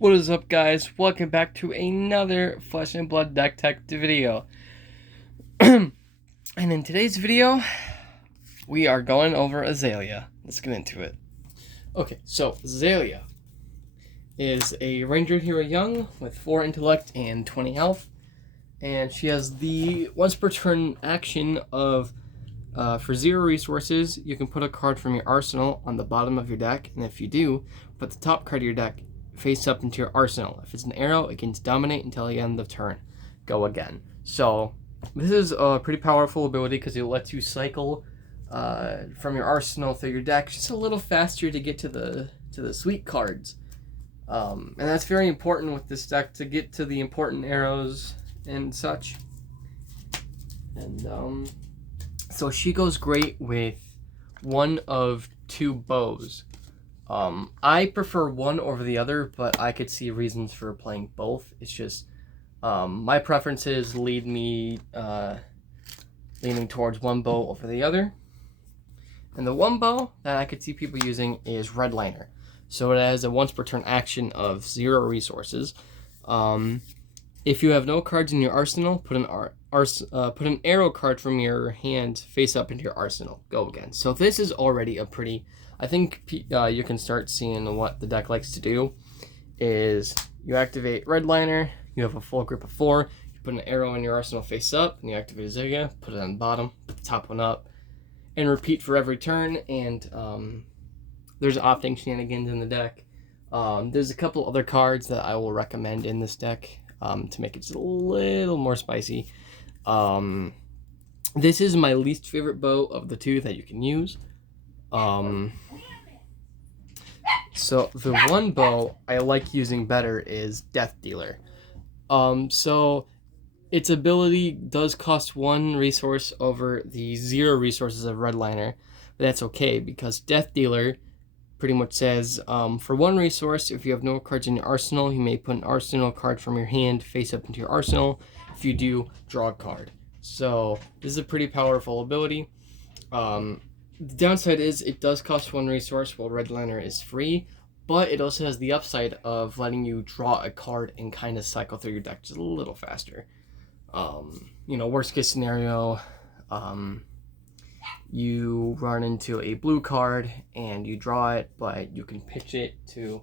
What is up, guys? Welcome back to another Flesh and Blood deck tech video. And in today's video, we are going over Azalea. Let's get into it. Okay, so Azalea is a Ranger Hero Young with 4 intellect and 20 health. And she has the once per turn action of for 0 resources, you can put a card from your arsenal on the bottom of your deck. And if you do, put the top card of your deck face up into your arsenal. If it's an arrow, it can dominate until the end of turn. Go again. So this is a pretty powerful ability because it lets you cycle from your arsenal through your deck just a little faster to get to the sweet cards. And that's very important with this deck to get to the important arrows and such. And so she goes great with one of 2 bows. I prefer one over the other, but I could see reasons for playing both. It's just my preferences lead me leaning towards one bow over the other. And the one bow that I could see people using is Redliner. So it has a once per turn action of 0 resources. If you have no cards in your arsenal, put an arrow card from your hand face up into your arsenal. Go again. So this is already a pretty... I think you can start seeing what the deck likes to do is you activate Redliner, you have a full group of 4, you put an arrow in your arsenal face up, and you activate Azalea, put it on the bottom, put the top one up, and repeat for every turn. And there's opting shenanigans in the deck. There's a couple other cards that I will recommend in this deck to make it just a little more spicy. This is my least favorite bow of the 2 that you can use. So the one bow I like using better is Death Dealer. So its ability does cost 1 resource over the 0 resources of Redliner, but that's okay because Death Dealer pretty much says for 1 resource, if you have no cards in your arsenal, you may put an arsenal card from your hand face up into your arsenal. If you do, draw a card. So this is a pretty powerful ability. The downside is it does cost 1 resource while Redliner is free, but it also has the upside of letting you draw a card and kind of cycle through your deck just a little faster. Worst case scenario, you run into a blue card and you draw it, but you can pitch it to,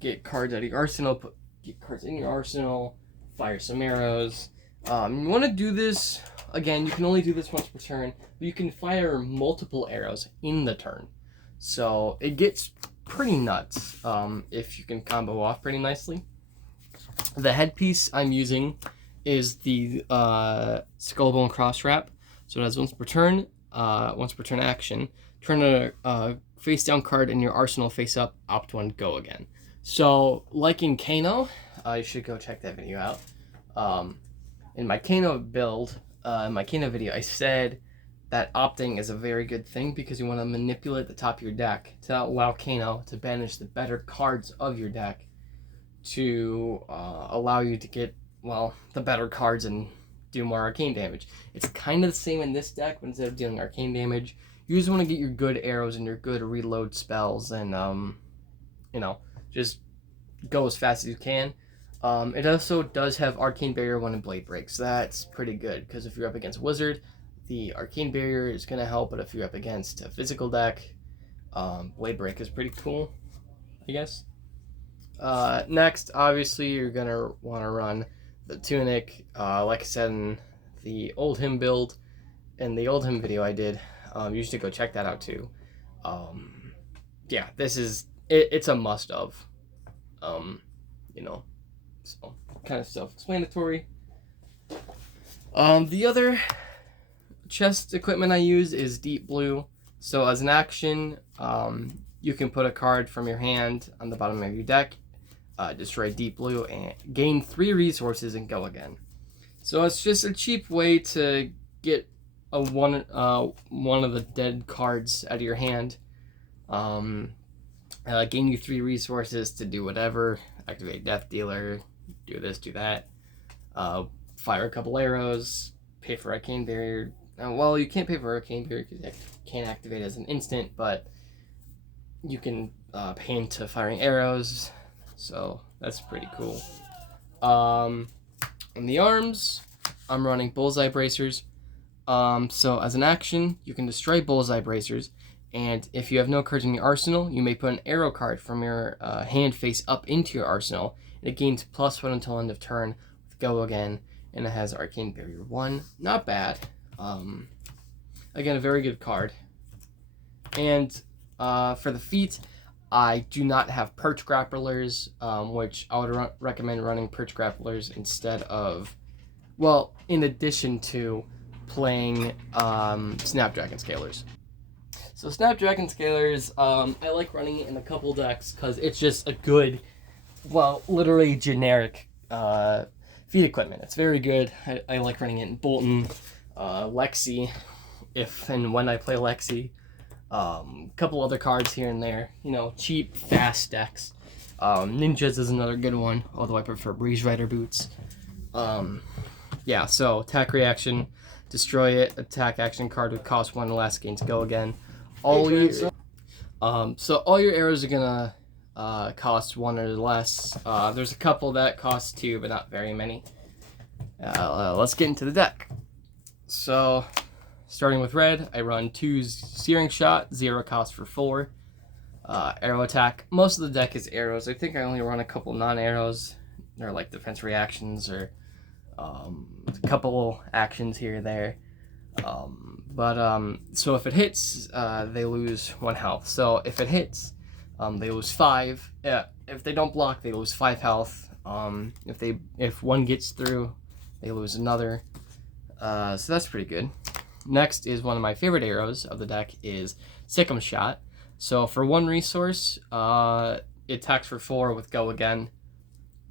get cards out of your arsenal, get cards in your arsenal, fire some arrows. You want to do this, again, you can only do this once per turn, but you can fire multiple arrows in the turn. So it gets pretty nuts if you can combo off pretty nicely. The headpiece I'm using is the Skullbone Cross Wrap. So it has once per turn action. Turn a face down card in your arsenal face up, opt 1, go again. So like in Kano, you should go check that video out. In my Kano build, in my Kano video, I said that opting is a very good thing because you want to manipulate the top of your deck to allow Kano to banish the better cards of your deck to allow you to get, the better cards and do more arcane damage. It's kind of the same in this deck, but instead of dealing arcane damage, you just want to get your good arrows and your good reload spells and, just go as fast as you can. It also does have Arcane Barrier 1 and Blade Break, so that's pretty good, because if you're up against Wizard, the Arcane Barrier is going to help, but if you're up against a physical deck, Blade Break is pretty cool, I guess. Next, obviously, you're going to want to run the Tunic, like I said in the Old Hymn build, in the Old Hymn video I did. You should go check that out too. Yeah, this is, it's a must-of, so kind of self-explanatory. The other chest equipment I use is Deep Blue. So as an action, you can put a card from your hand on the bottom of your deck, destroy Deep Blue, and gain 3 resources and go again. So it's just a cheap way to get one of the dead cards out of your hand. Gain you 3 resources to do whatever. Activate Death Dealer, do this, do that. Fire a couple arrows, pay for Arcane Barrier. You can't pay for Arcane Barrier because you can't activate as an instant, but you can pay into firing arrows. So that's pretty cool. In the arms, I'm running bullseye bracers. So as an action, you can destroy bullseye bracers, and if you have no cards in your arsenal, you may put an arrow card from your hand face up into your arsenal. It gains +1 until end of turn with go again, and it has Arcane Barrier 1. Not bad. Again, a very good card. And for the feat, I do not have Perch Grapplers, which I would recommend running Perch Grapplers instead of, well, in addition to playing Snapdragon Scalers. So Snapdragon Scalers, I like running it in a couple decks because it's just a good, well, literally generic feat equipment. It's very good. I like running it in Bolton, Lexi, if and when I play Lexi. Couple other cards here and there, you know, cheap, fast decks. Ninjas is another good one, although I prefer Breeze Rider boots. Yeah, so attack reaction, destroy it, attack action card with cost 1 less gains go again. So all your arrows are gonna cost 1 or less. There's a couple that cost 2, but not very many. Let's get into the deck. So starting with red, I run 2 Searing Shot, 0 cost for 4. Arrow attack. Most of the deck is arrows. I think I only run a couple non-arrows. They're like defense reactions or a couple actions here or there. So if it hits, they lose 1 health. So if it hits, they lose 5. If they don't block, they lose 5 health. If one gets through, they lose another. So that's pretty good. Next is one of my favorite arrows of the deck is Sikkim Shot. So for 1 resource, it attacks for 4 with go again.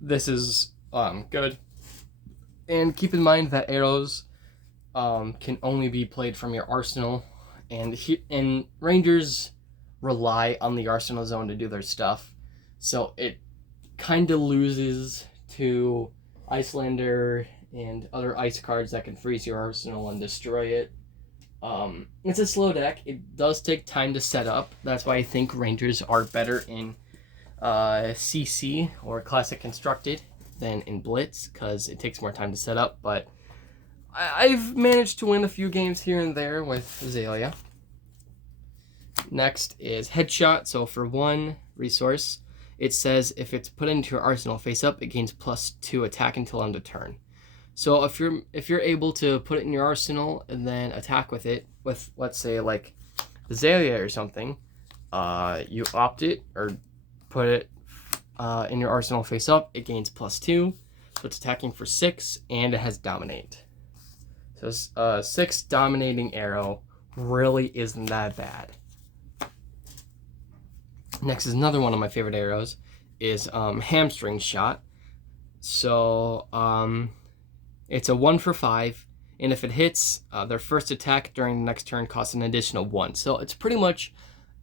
This is good. And keep in mind that arrows can only be played from your arsenal, and Rangers rely on the arsenal zone to do their stuff. So it kind of loses to Icelander and other ice cards that can freeze your arsenal and destroy it. It's a slow deck. It does take time to set up. That's why I think Rangers are better in CC or Classic Constructed than in Blitz, because it takes more time to set up. But I've managed to win a few games here and there with Azalea. Next is Headshot. So for 1 resource, it says if it's put into your arsenal face up, it gains +2 attack until end of turn. So if you're able to put it in your arsenal and then attack with it, with, let's say, like Azalea or something, you opt it or put it in your arsenal face up, it gains +2. So it's attacking for 6, and it has Dominate. So 6 dominating arrow really isn't that bad. Next is another one of my favorite arrows, is Hamstring Shot. So it's a 1 for 5, and if it hits, their first attack during the next turn costs an additional 1. So it's pretty much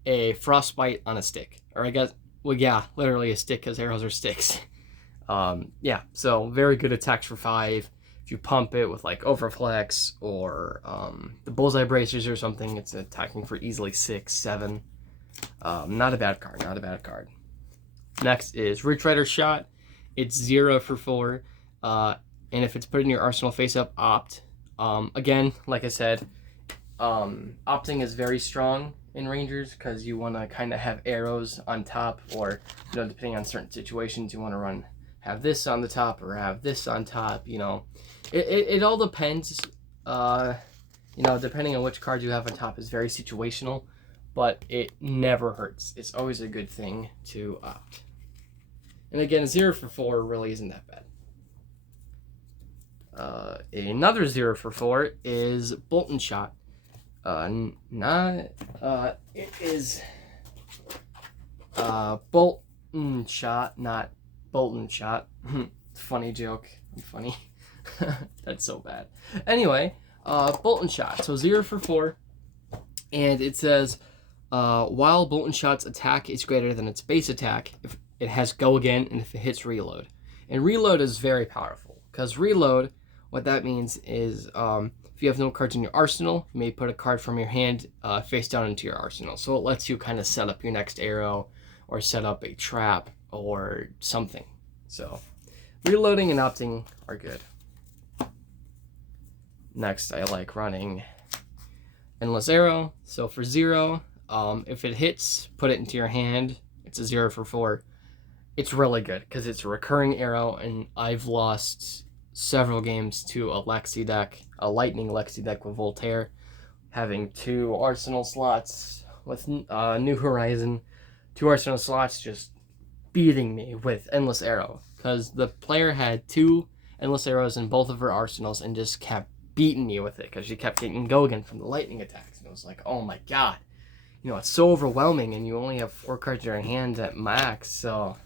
a Frostbite on a stick. Or I guess, well, yeah, literally a stick, because arrows are sticks. Yeah, so very good attacks for 5. If you pump it with like Overflex or the Bullseye Bracers or something, it's attacking for easily 6, 7. Not a bad card, not a bad card. Next is Ridge Rider Shot. It's 0 for 4. And if it's put in your arsenal face up, opt. Again, like I said, opting is very strong in Rangers because you want to kind of have arrows on top, or, you know, depending on certain situations, you want to have this on the top or have this on top, you know. It all depends, you know, depending on which card you have on top is very situational, but it never hurts. It's always a good thing to opt. And again, 0 for 4 really isn't that bad. Another 0 for 4 is Bolton Shot. It is Bolton Shot, not Bolton Shot. Funny joke. I'm funny. That's so bad. Anyway, Bolton Shot. So 0 for 4. And it says, while Bolton Shot's attack is greater than its base attack, if it has go again, and if it hits reload. And reload is very powerful, because reload, what that means is if you have no cards in your arsenal, you may put a card from your hand face down into your arsenal. So it lets you kind of set up your next arrow or set up a trap or something. So reloading and opting are good. Next, I like running Endless Arrow. So for 0, if it hits, put it into your hand. It's a 0 for 4. It's really good because it's a recurring arrow, and I've lost several games to a Lexi deck, a Lightning Lexi deck with Voltaire, having 2 Arsenal slots with New Horizon, 2 Arsenal slots just beating me with Endless Arrow because the player had 2 Endless Arrows in both of her arsenals and just kept beating me with it because she kept getting Gogan from the lightning attacks. And it was like, oh my god, it's so overwhelming, and you only have 4 cards in your hand at max, so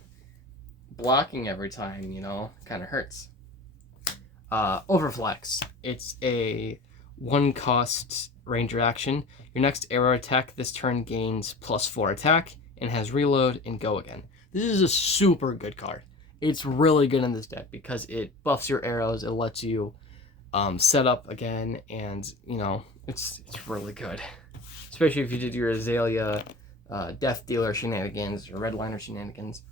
blocking every time, kind of hurts. Overflex. It's a 1-cost ranger action. Your next arrow attack this turn gains +4 attack and has reload and go again. This is a super good card. It's really good in this deck because it buffs your arrows. It lets you set up again, and it's really good. Especially if you did your Azalea Death Dealer shenanigans or Redliner shenanigans.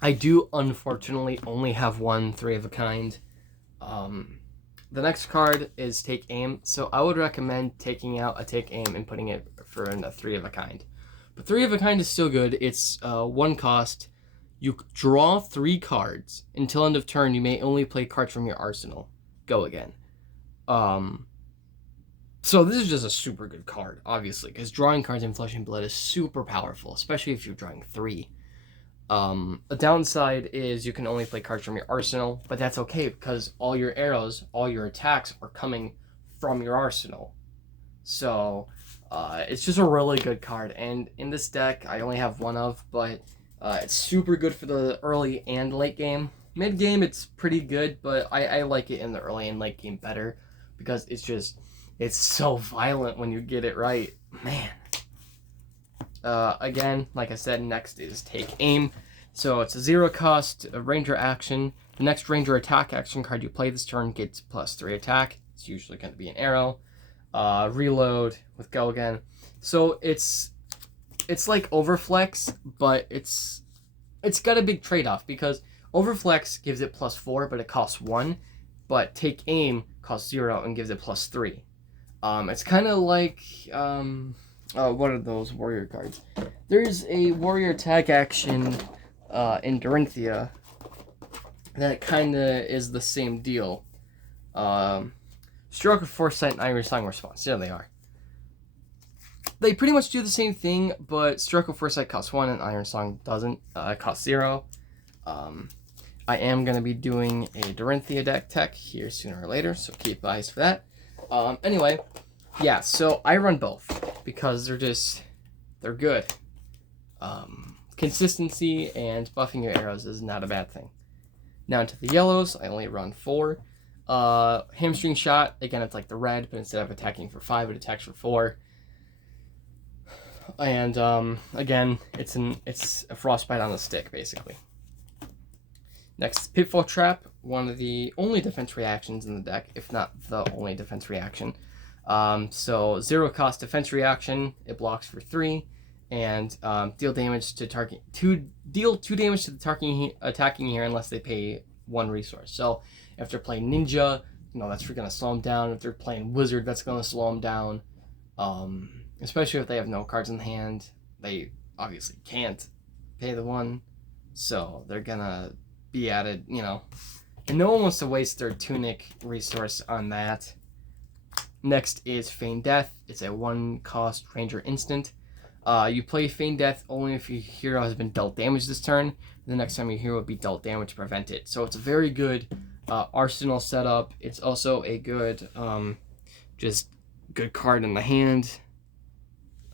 I do, unfortunately, only have 1 3 of a kind. The next card is Take Aim, so I would recommend taking out a Take Aim and putting it for a 3 of a kind. But 3 of a kind is still good. It's 1 cost. You draw 3 cards. Until end of turn, you may only play cards from your arsenal. Go again. So this is just a super good card, obviously, because drawing cards in Flesh and Blood is super powerful, especially if you're drawing 3. A downside is you can only play cards from your arsenal, but that's okay because all your arrows, all your attacks are coming from your arsenal. So it's just a really good card, and in this deck I only have 1 of, but it's super good for the early and late game. Mid game it's pretty good, but I like it in the early and late game better because it's so violent when you get it right, man. Again, like I said, next is Take Aim. So it's a 0 cost, a ranger action. The next ranger attack action card you play this turn gets +3 attack. It's usually going to be an arrow. Reload with go again. So it's like Overflex, but it's got a big trade-off because Overflex gives it +4, but it costs 1. But Take Aim costs 0 and gives it +3. It's kind of like what are those warrior cards? There's a warrior attack action in Dorinthia that kind of is the same deal. Stroke of Foresight and Iron Song Response. There they are. They pretty much do the same thing, but Stroke of Foresight costs 1 and Iron Song doesn't. It costs 0. I am going to be doing a Dorinthia deck tech here sooner or later, so keep eyes for that. Anyway, yeah, so I run both because they're good. Consistency and buffing your arrows is not a bad thing. Now into the yellows, I only run 4. Hamstring Shot, again, it's like the red, but instead of attacking for 5, it attacks for 4. And again, it's a frostbite on the stick, basically. Next, Pitfall Trap, one of the only defense reactions in the deck, if not the only defense reaction. So 0 cost defense reaction, it blocks for 3, and deal damage to target. Deal 2 damage to the attacking here unless they pay 1 resource. So if they're playing Ninja, that's going to slow them down. If they're playing Wizard, that's going to slow them down. Especially if they have no cards in hand, they obviously can't pay the 1, so they're gonna be added, and no one wants to waste their Tunic resource on that. Next is Feign Death. It's a 1 cost ranger instant. You play Feign Death only if your hero has been dealt damage this turn. The next time your hero will be dealt damage to prevent it. So it's a very good arsenal setup. It's also a good, just good card in the hand.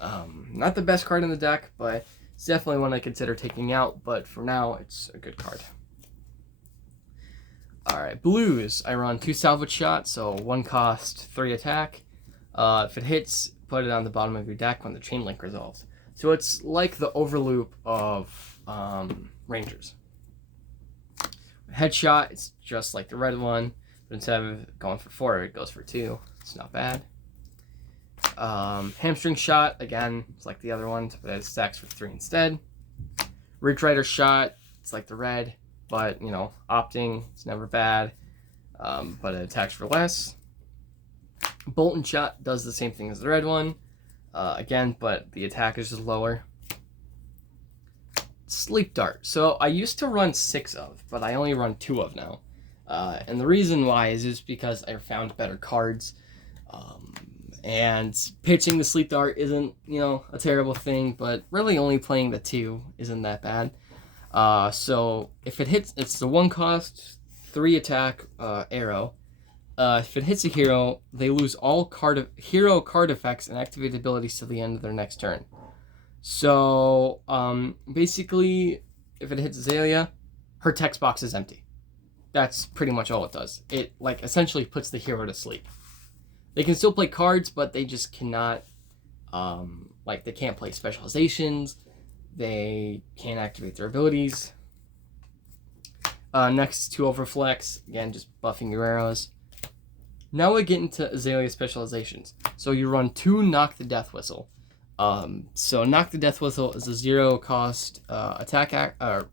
Not the best card in the deck, but it's definitely one I consider taking out. But for now, it's a good card. Alright, blues. I run 2 salvage shots, so 1 cost, 3 attack. If it hits, put it on the bottom of your deck when the chain link resolves. So it's like the overloop of Rangers. Headshot, it's just like the red one, but instead of going for 4, it goes for 2. It's not bad. Hamstring Shot, again, it's like the other one, but it stacks for 3 instead. Ridge Rider Shot, it's like the red, but, you know, opting, it's never bad, but it attacks for less. Bolt and Shot does the same thing as the red one, again, but the attack is just lower. Sleep Dart. So I used to run 6 of, but I only run 2 of now. And the reason why is just because I found better cards. And pitching the Sleep Dart isn't, you know, a terrible thing, but really only playing the 2 isn't that bad. So if it hits, it's the 1 cost, 3 attack arrow. If it hits a hero, they lose all hero card effects and activated abilities till the end of their next turn. So basically, if it hits Azalea, her text box is empty. That's pretty much all it does. It like essentially puts the hero to sleep. They can still play cards, but they just cannot, like they can't play specializations. They can't activate their abilities. Next, 2 Overflex. Again, just buffing your arrows. Now we get into Azalea specializations. So you run 2 Knock the Death Whistle. So Knock the Death Whistle is a 0 cost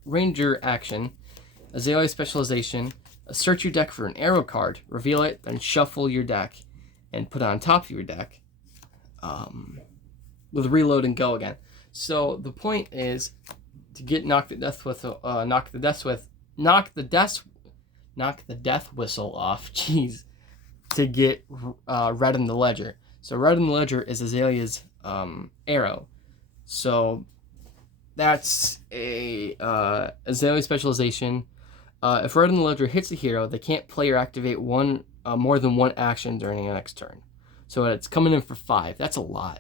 ranger action. Azalea specialization. Search your deck for an arrow card. Reveal it, then shuffle your deck and put it on top of your deck with reload and go again. So the point is to get Knock the Death Whistle off. Jeez, to get Red in the Ledger. So Red in the Ledger is Azalea's arrow. So that's a Azalea specialization. If Red in the Ledger hits a hero, they can't play or activate more than 1 action during the next turn. So it's coming in for 5. That's a lot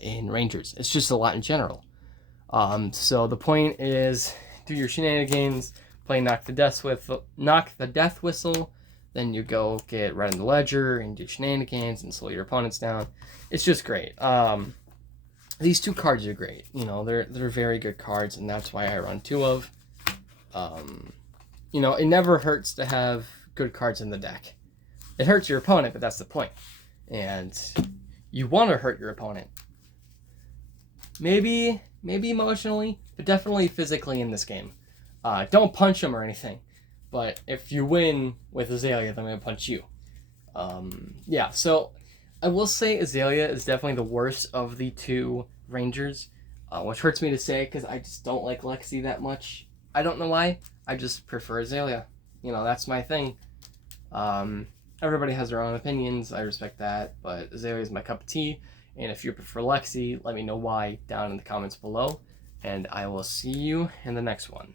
in Rangers. It's just a lot in general. So the point is do your shenanigans, play Knock the Death Whistle, then you go get Red in the Ledger and do shenanigans and slow your opponents down. It's just great. These 2 cards are great. You know, they're very good cards, and that's why I run 2 of. You know, it never hurts to have good cards in the deck. It hurts your opponent, but that's the point. And you want to hurt your opponent. Maybe emotionally, but definitely physically in this game. Don't punch them or anything. But if you win with Azalea, then I'm going to punch you. Yeah, so I will say Azalea is definitely the worst of the 2 Rangers, which hurts me to say because I just don't like Lexi that much. I don't know why. I just prefer Azalea. You know, that's my thing. Everybody has their own opinions. I respect that, but Azalea is my cup of tea. And if you prefer Lexi, let me know why down in the comments below. And I will see you in the next one.